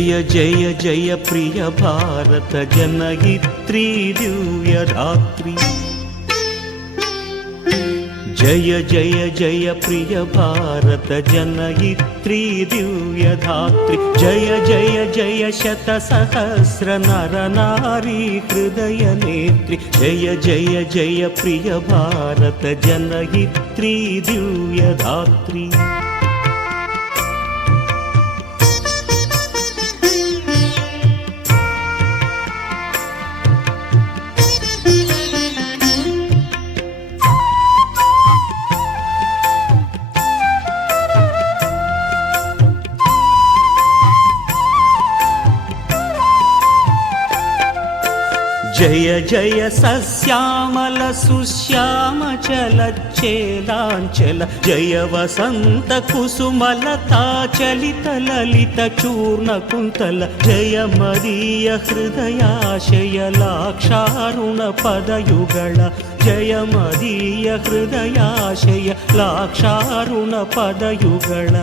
जय जय जय प्रिय भारत जनयित्री दिव्यधात्री। जय जय जय प्रिय भारत जनयित्री दिव्यधात्री। जय जय जय शतसहस्र नर नारी हृदय नेत्री। जय जय जय प्रिय भारत जनयित्री दिव्यधात्री। जय जय सस्यामल सुश्याम चलच्चेलांचल। जय वसंत कुसुमलता चलित ललित चूर्ण कुंतल। जय मदीय हृदयाशय लाक्षारुण पदयुगल। जय मदीय हृदयाशय लाक्षारुण पदयुगल।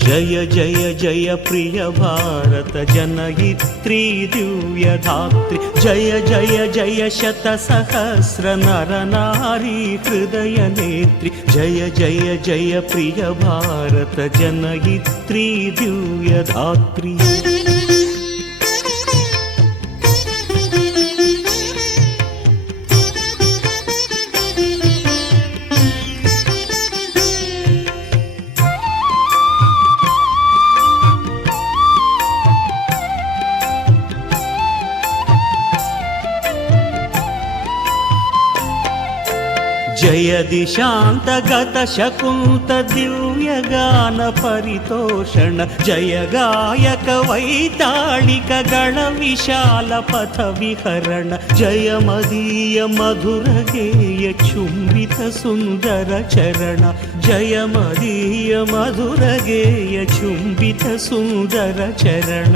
जय जय जय प्रिय भारत जनयित्री दिव्यधात्री। जय जय जय शतसहस्र नर नारी हृदय नेत्री। जय जय जय प्रिय भारत जनयित्री दिव्यधात्री। जय दिशांत गत शकुंत दिव्य गान परितोषण। जय गायक वैताళిక गण विशाल पथ विहरण। जय मदीय मधुर गेय चुंबित सुंदर चरण। जय मदीय मधुर गेय चुंबित सुंदर चरण।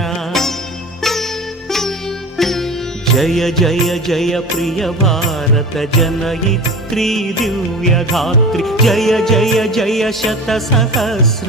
जय जय जय प्रिय भारत जनयित्री दिव्यधात्री। जय जय जय शतसहस्र